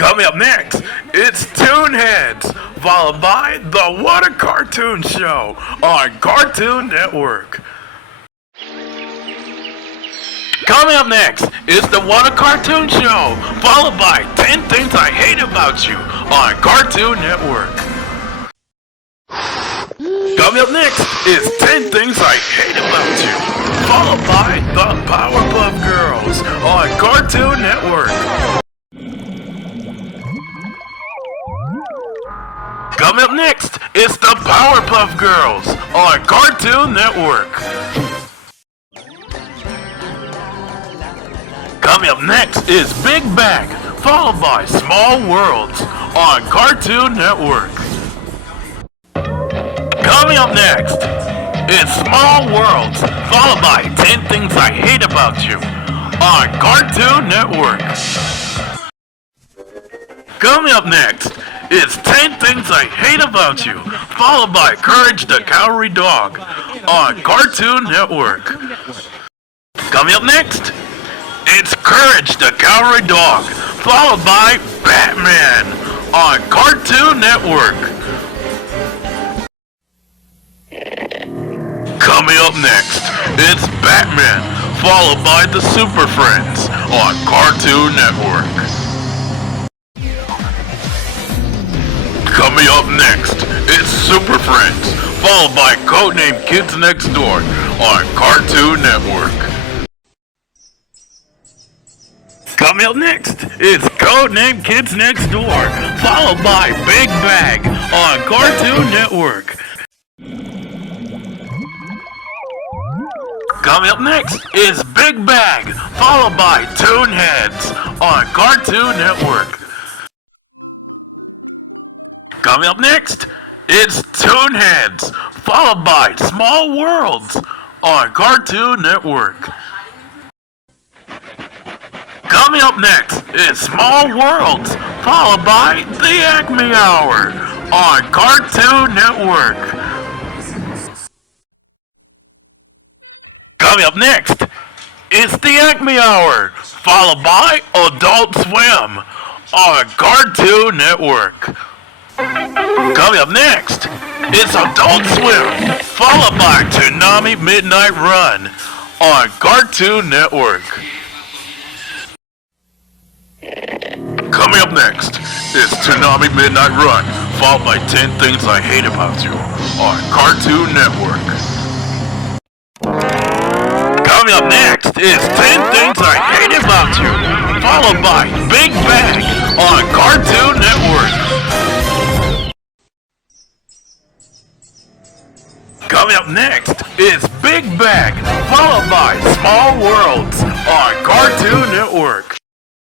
Coming up next, it's Toonheads, followed by the What a Cartoon Show on Cartoon Network. Coming up next is the What a Cartoon Show, followed by 10 Things I Hate About You on Cartoon Network. Coming up next is 10 Things I Hate About You, followed by the Powerpuff Girls on Cartoon Network. Coming up next is the Powerpuff Girls on Cartoon Network. Coming up next is Big Bang, followed by Small Worlds on Cartoon Network. Coming up next is Small Worlds, followed by 10 Things I Hate About You on Cartoon Network. Coming up next is 10 Things I Hate About You, followed by Courage the Cowardly Dog on Cartoon Network. Coming up next, it's Courage the Cowardly Dog, followed by Batman on Cartoon Network. Coming up next, it's Batman, followed by the Super Friends on Cartoon Network. Coming up next, it's Super Friends, followed by Codename Kids Next Door on Cartoon Network. Coming up next, it's Codename Kids Next Door, followed by Big Bang on Cartoon Network. Coming up next is Big Bang, followed by Toonheads on Cartoon Network. Coming up next, it's Toonheads, followed by Small Worlds on Cartoon Network. Coming up next is Small Worlds, followed by the Acme Hour on Cartoon Network. Coming up next is the Acme Hour, followed by Adult Swim on Cartoon Network. Coming up next, it's Adult Swim, followed by Toonami Midnight Run on Cartoon Network. Coming up next, it's Toonami Midnight Run, followed by 10 Things I Hate About You on Cartoon Network. Coming up next is 10 Things I Hate About You, followed by Big Bang on Cartoon Network. Coming up next is Big Bang, followed by Small Worlds on Cartoon Network.